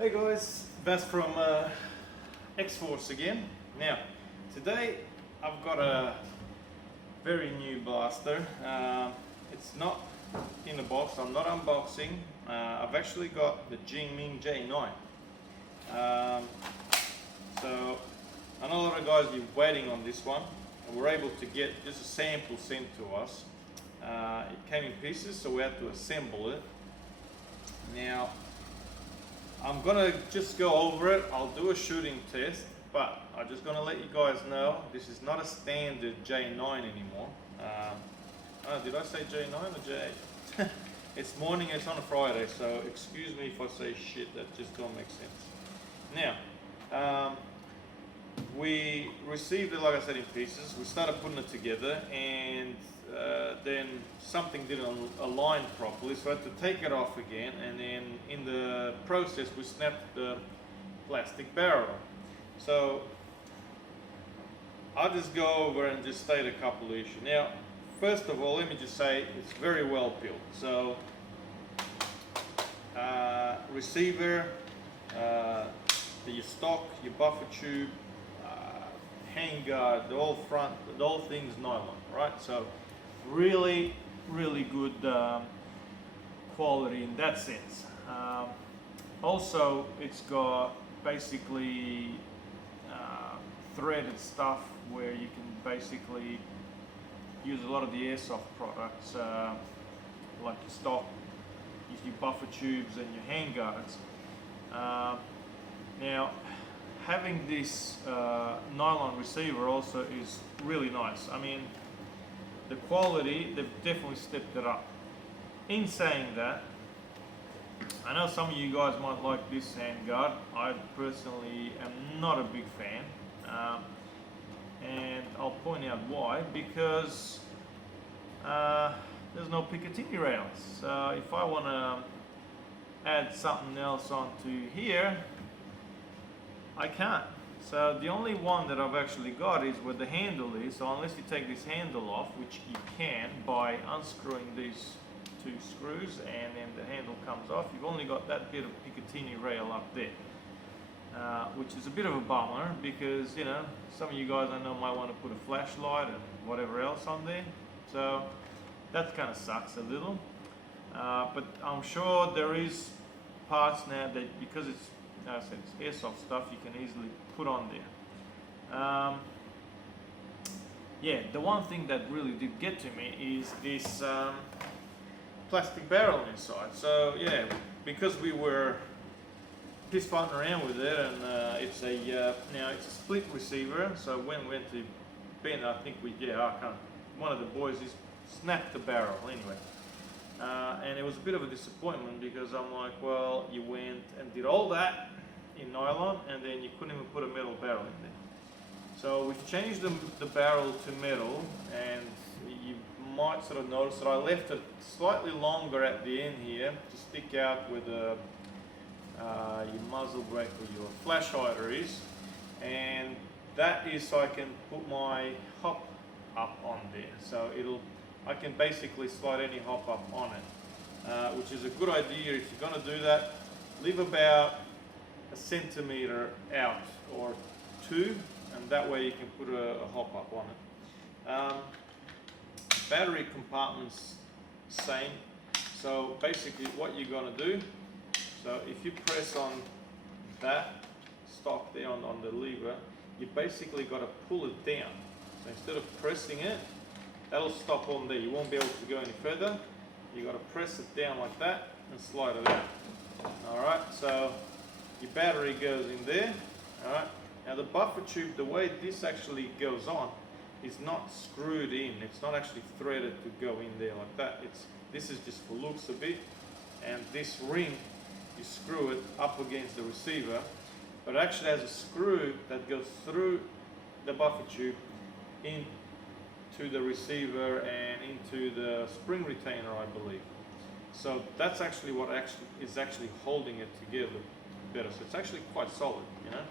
Hey guys, Bas from X-Force again. Now, today I've got a very new blaster. It's not in the box, I'm not unboxing. I've actually got the Jingming J9. So I know a lot of guys are waiting on this one, and we're able to get just a sample sent to us. It came in pieces, so we had to assemble it. Now, I'm gonna just go over it. I'll do a shooting test, but I'm just gonna let you guys know this is not a standard J9 anymore. Did I say J9 or J8? It's morning, it's on a Friday, so excuse me if I say shit that just don't make sense. Now, we received it, like I said, in pieces. We started putting it together, and then something didn't align properly, so I had to take it off again, and then in the process we snapped the plastic barrel. So I'll just go over and just state a couple of issues. Now, first of all, let me just say it's very well built. So receiver, your stock, your buffer tube, handguard, the whole front, the whole thing's nylon, right? So really good quality in that sense. Also, it's got basically threaded stuff where you can basically use a lot of the airsoft products, like your stock, your buffer tubes and your handguards. Now, having this nylon receiver also is really nice. I mean, the quality, they've definitely stepped it up. In saying that, I know some of you guys might like this handguard. I personally am not a big fan, and I'll point out why. Because there's no Picatinny rails. So if I want to add something else onto here, I can't. So the only one that I've actually got is where the handle is. So unless you take this handle off, which you can by unscrewing these two screws, and then the handle comes off, you've only got that bit of Picatinny rail up there, which is a bit of a bummer, because you know, some of you guys I know might want to put a flashlight and whatever else on there. So that kind of sucks a little, but I'm sure there is parts now that, because it's, as I said, it's airsoft stuff, you can easily put on there. Yeah, the one thing that really did get to me is this plastic barrel inside. So yeah, because we were piss farting around with it, and it's a now it's a split receiver. So when we went to bend, I think one of the boys is snapped the barrel anyway. And it was a bit of a disappointment, because I'm like, well, you went and did all that in nylon, and then you couldn't even put a metal barrel in there. So we've changed the barrel to metal, and you might sort of notice that I left it slightly longer at the end here to stick out where the your muzzle brake or your flash hider is, and that is so I can put my hop up on there. So I can basically slide any hop up on it, which is a good idea. If you're going to do that, leave about a centimeter out or two, and that way you can put a hop up on it. Battery compartment's same. So basically what you're going to do, so if you press on that stock there on the lever, you basically got to pull it down. So instead of pressing it, that'll stop on there. You won't be able to go any further. You got to press it down like that and slide it out. Alright, so your battery goes in there. Alright, now the buffer tube, the way this actually goes on, is not screwed in. It's not actually threaded to go in there like that. This is just for looks a bit, and this ring, you screw it up against the receiver, but it actually has a screw that goes through the buffer tube into the receiver and into the spring retainer, I believe. So that's actually what is actually holding it together better. So it's actually quite solid, you know.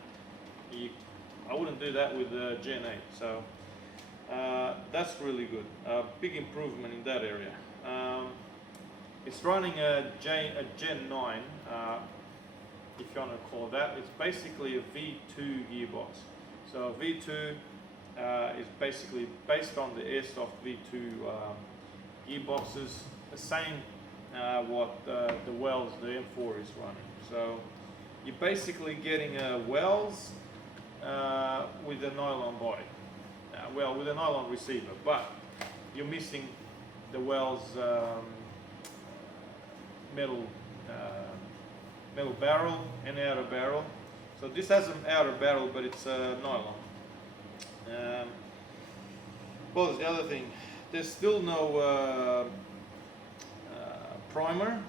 I wouldn't do that with the Gen 8. So that's really good. Big improvement in that area. It's running a Gen 9 if you want to call it that. It's basically a V2 gearbox. So V2 is basically based on the airsoft V2 gearboxes, the same what the Wells, the M4 is running. So you're basically getting a Wells with a nylon body, well, with a nylon receiver, but you're missing the Wells metal barrel and outer barrel. So this has an outer barrel, but it's nylon. Well, the other thing, there's still no primer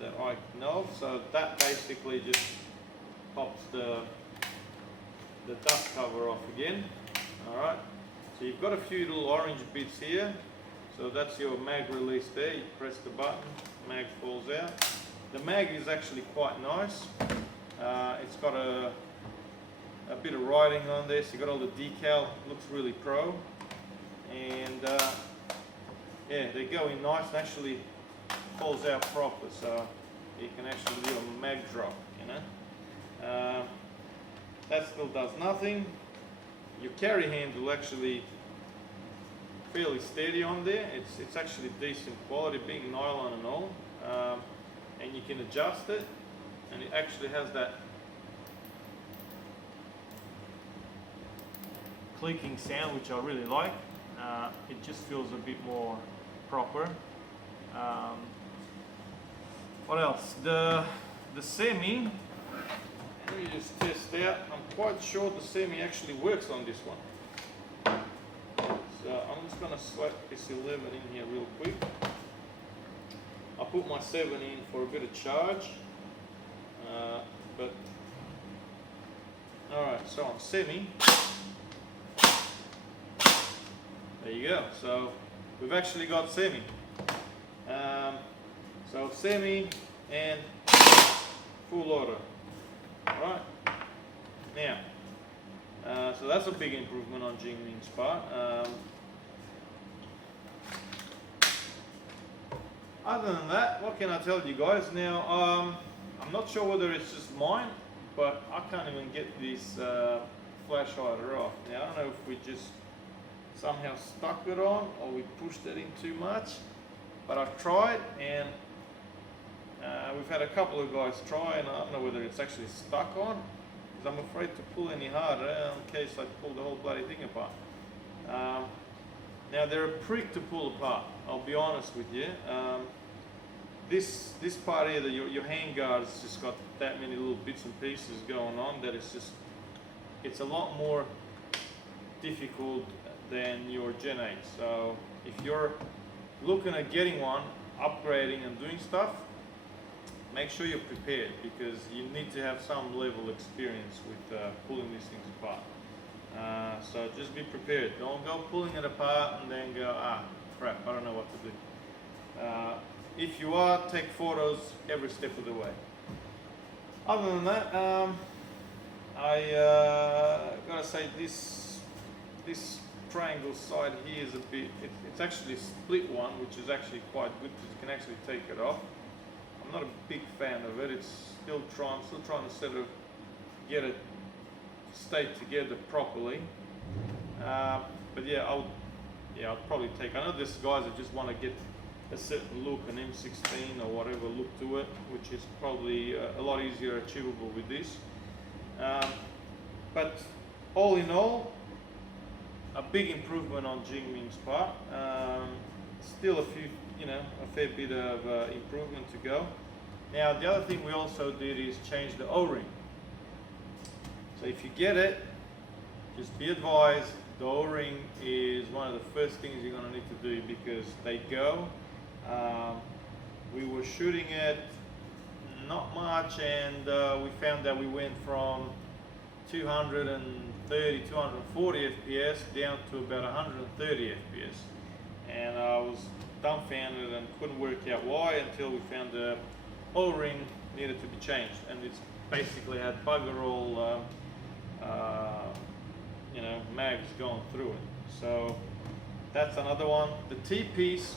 that I know of, so that basically just pops the dust cover off again. Alright, so you've got a few little orange bits here, so that's your mag release there. You press the button, mag falls out. The mag is actually quite nice. It's got a bit of writing on there, so you got all the decal, looks really pro, and yeah, they go in nice and actually falls out proper, so you can actually do a mag drop, you know. That still does nothing. Your carry handle actually fairly steady on there. It's actually decent quality, being nylon and all, and you can adjust it, and it actually has that clicking sound, which I really like. It just feels a bit more proper. What else? The semi, let me just test out. I'm quite sure the semi actually works on this one. So I'm just going to slap this 11 in here real quick. I put my 7 in for a bit of charge, but alright, so on semi, there you go. So we've actually got semi. So semi and full auto. Alright, now, so that's a big improvement on Jingming's part. Other than that, what can I tell you guys? Now, I'm not sure whether it's just mine, but I can't even get this flash hider off. Now, I don't know if we just somehow stuck it on or we pushed it in too much, but I've tried, and we've had a couple of guys try, and I don't know whether it's actually stuck on, because I'm afraid to pull any harder in case I pull the whole bloody thing apart. Now, they're a prick to pull apart, I'll be honest with you. This part here, your hand guard's just got that many little bits and pieces going on that it's a lot more difficult than your Gen 8. So if you're looking at getting one, upgrading and doing stuff, make sure you're prepared, because you need to have some level of experience with pulling these things apart. So just be prepared. Don't go pulling it apart and then go, crap, I don't know what to do. If you are, take photos every step of the way. Other than that, I gotta say this triangle side here is a bit, it's actually a split one, which is actually quite good because you can actually take it off. I'm not a big fan of it. I'm still trying to sort of get it to stay together properly. But yeah, I'll probably take. I know there's guys that just want to get a certain look, an M16 or whatever look to it, which is probably a lot easier achievable with this. But all in all, a big improvement on Jingming's part. Still a fair bit of improvement to go. Now, the other thing we also did is change the O-ring. So if you get it, just be advised, the O-ring is one of the first things you're going to need to do, because they go. We were shooting it not much, and we found that we went from 230, 240 FPS down to about 130 FPS. And I was dumbfounded and couldn't work out why until we found the O-ring needed to be changed, and it's basically had bugger all mags going through it. So that's another one. The T-piece,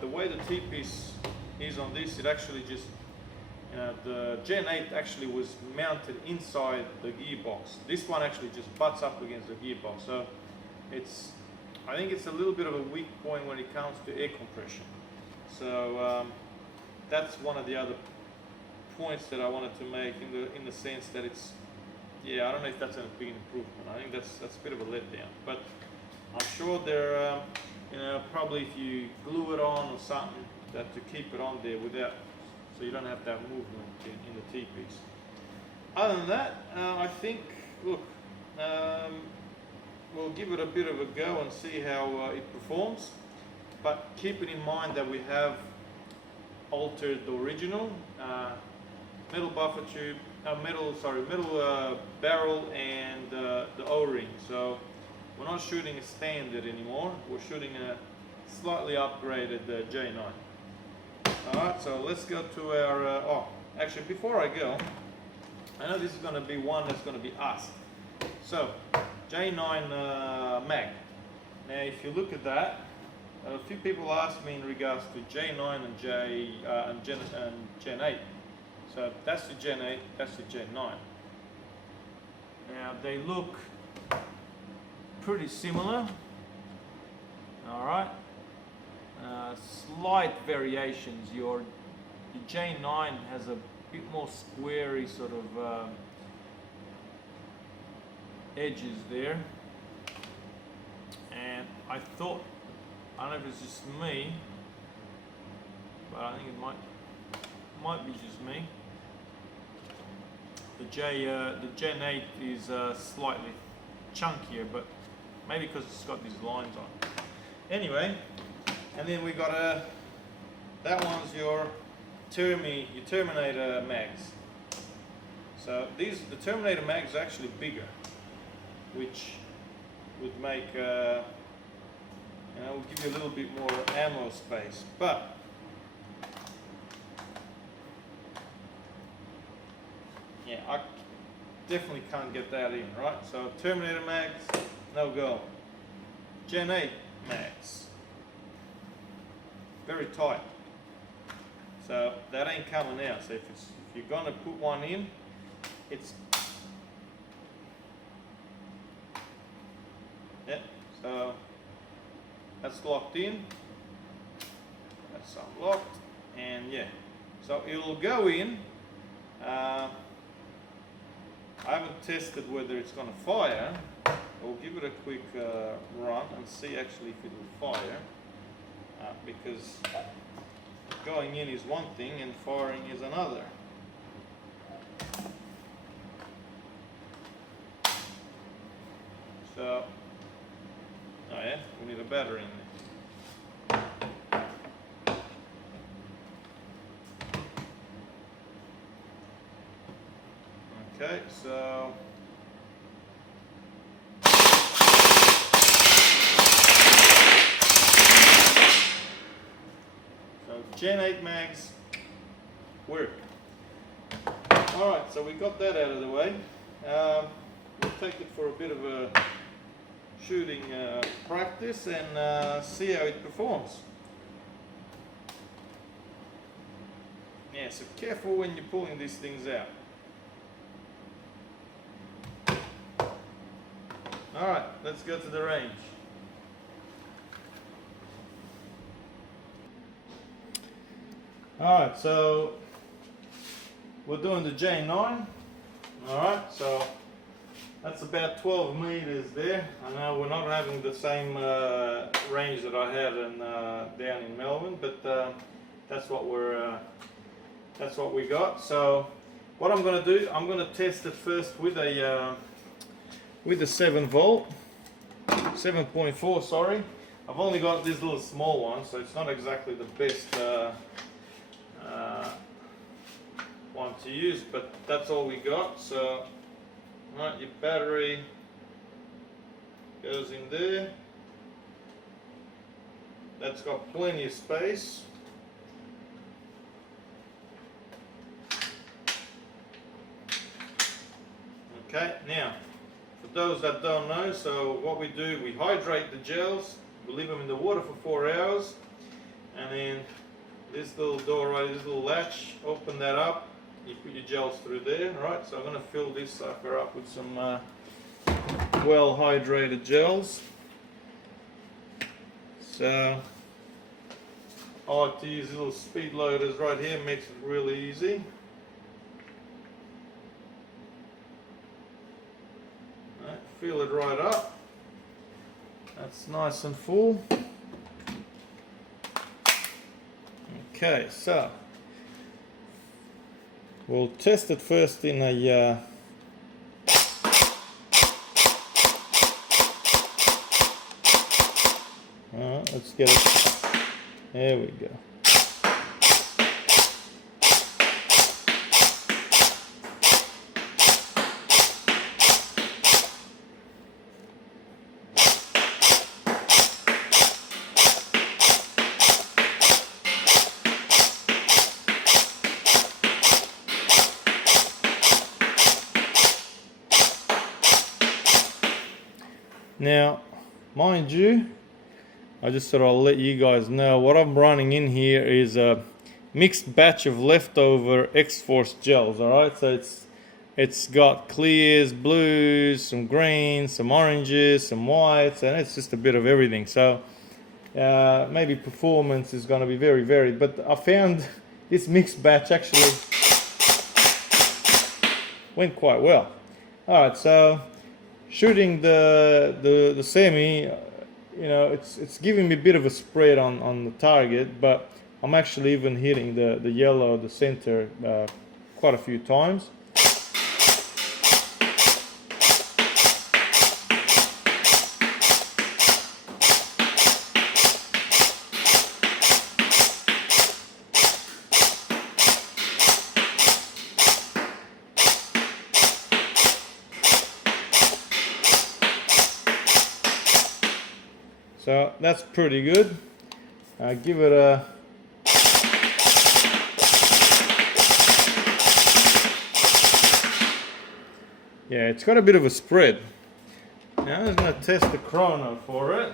the way the T-piece is on this, it actually just The Gen 8 actually was mounted inside the gearbox. This one actually just butts up against the gearbox, so I think it's a little bit of a weak point when it comes to air compression. So that's one of the other points that I wanted to make in the sense that it's, yeah, I don't know if that's a big improvement. I think that's a bit of a letdown, but I'm sure there, probably if you glue it on or something that to keep it on there without, so you don't have that movement in the T-piece. Other than that, I think, look, we'll give it a bit of a go and see how it performs, but keep it in mind that we have altered the original metal buffer tube, metal barrel and the O-ring. So we're not shooting a standard anymore, we're shooting a slightly upgraded J9. Alright, so let's go to our, actually before I go, I know this is going to be one that's going to be asked. So, J9 mag. Now if you look at that, a few people asked me in regards to J9 and Gen 8. So that's the Gen 8, that's the Gen 9. Now they look pretty similar. Alright. Slight variations. Your J9 has a bit more squarey sort of edges there, and I thought, I don't know if it's just me, but I think it might be just me. The Gen 8 is slightly chunkier, but maybe because it's got these lines on. Anyway, and then we got that one's your Terminator mags. So the Terminator mags are actually bigger, which would make will give you a little bit more ammo space, but yeah, I definitely can't get that in, right? So Terminator mags, no go. Gen 8 mags, very tight. So that ain't coming out. So if you're gonna put one in, it's so that's locked in. That's unlocked, and yeah, so it'll go in. I haven't tested whether it's gonna fire. We'll give it a quick run and see actually if it will fire, because going in is one thing and firing is another. So, oh yeah, we need a battery in there. Okay, so Gen 8 mags work. Alright, so we got that out of the way. We'll take it for a bit of a shooting practice and see how it performs. Yeah, so careful when you're pulling these things out. Alright, let's go to the range. Alright, so we're doing the J9. Alright, so that's about 12 meters there. I know we're not having the same range that I had down in Melbourne, but that's what we got. So what I'm going to do, I'm going to test it first with a 7 volt, 7.4. Sorry, I've only got this little small one, so it's not exactly the best one to use, but that's all we got. So right, your battery goes in there. That's got plenty of space. Okay, now for those that don't know, so what we do, we hydrate the gels, we leave them in the water for 4 hours, and then this little door right, this little latch, open that up, you put your gels through there. Alright, so I'm going to fill this sucker up with some well hydrated gels. So I like to use little speed loaders right here, makes it really easy. Right, fill it right up. That's nice and full. Okay, so we'll test it first in a let's get it. There we go. Now, mind you, I just thought I'll let you guys know what I'm running in here is a mixed batch of leftover X-Force gels. Alright, so it's got clears, blues, some greens, some oranges, some whites, and it's just a bit of everything. So maybe performance is going to be very varied, but I found this mixed batch actually went quite well. Alright, so shooting the semi, you know, it's giving me a bit of a spread on the target, but I'm actually even hitting the yellow, the center, quite a few times. So that's pretty good. Give it a yeah, it's got a bit of a spread. Now I'm just going to test the chrono for it,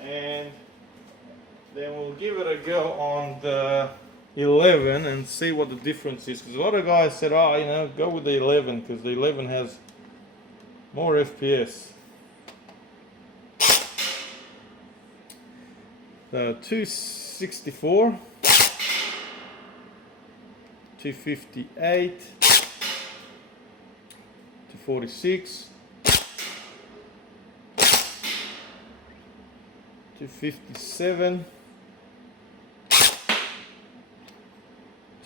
and then we'll give it a go on the 11 and see what the difference is. Because a lot of guys said, oh, you know, go with the 11 because the 11 has more FPS. 264, 258, 246, 257,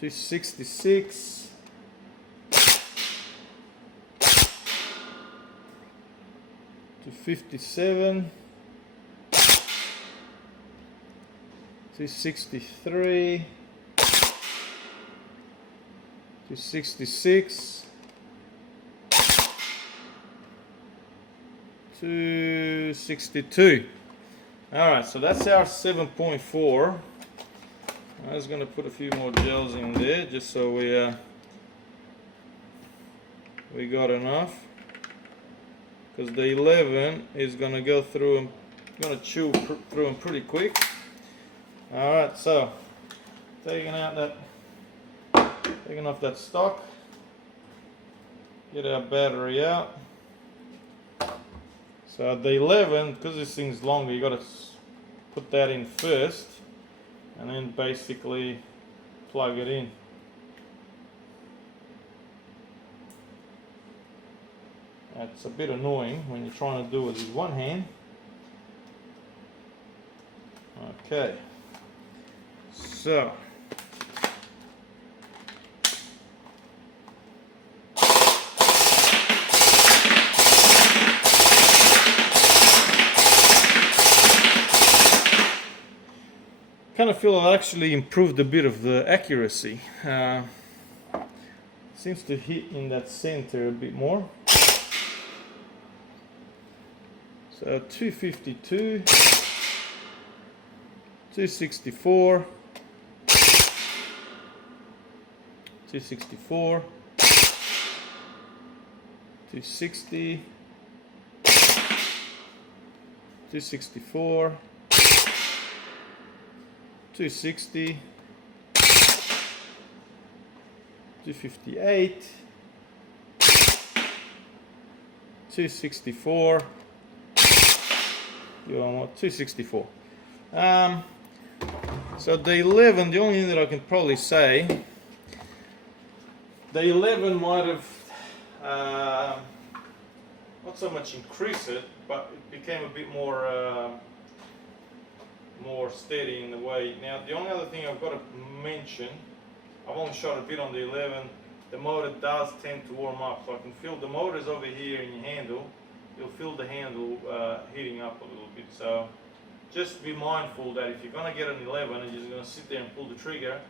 266, 257, 263, 266, 262. Alright, so that's our 7.4. I was going to put a few more gels in there just so we got enough, because the 11 is going to go through and going to chew through them pretty quick. Alright, so taking off that stock, get our battery out. So the 11, because this thing's longer, you got to put that in first and then basically plug it in. That's a bit annoying when you're trying to do it with one hand. Okay. So kind of feel I actually improved a bit of the accuracy. Seems to hit in that center a bit more. So 252, 264, 264, 260, 264, 260, 258, 264, 264. So the 11, the only thing that I can probably say, the 11 might have not so much increase it, but it became a bit more steady in the way. Now the only other thing I've got to mention, I've only shot a bit on the 11. The motor does tend to warm up, so I can feel the motor's over here in your handle. You'll feel the handle heating up a little bit. So just be mindful that if you're going to get an 11 and you're just going to sit there and pull the trigger,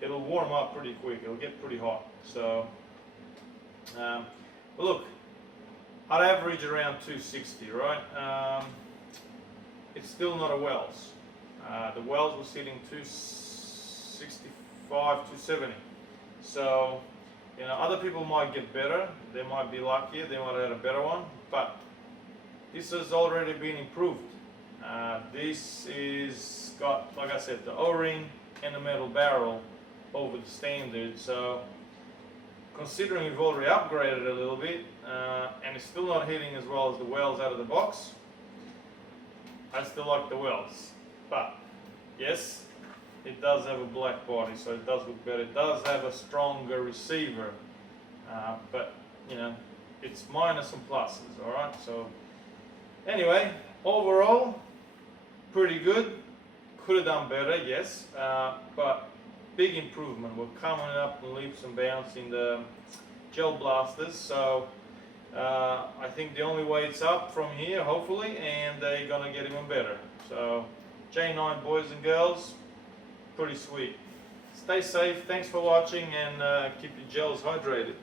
it'll warm up pretty quick. It'll get pretty hot. So, but look, I'd average around 260, right? It's still not a Wells. The Wells was hitting 265, 270. So, you know, other people might get better. They might be luckier. They might have had a better one. But this has already been improved. This is got, like I said, the O-ring and the metal barrel over the standard. So, considering we've already upgraded a little bit, and it's still not hitting as well as the Wells out of the box, I still like the Wells. But yes, it does have a black body, so it does look better. It does have a stronger receiver, but you know, it's minus and pluses. All right. So anyway, overall, pretty good. Could have done better, yes, but big improvement. We're coming up in leaps and bounds in the gel blasters. So I think the only way it's up from here, hopefully, and they're gonna get even better. So J9 boys and girls, pretty sweet. Stay safe. Thanks for watching, and keep your gels hydrated.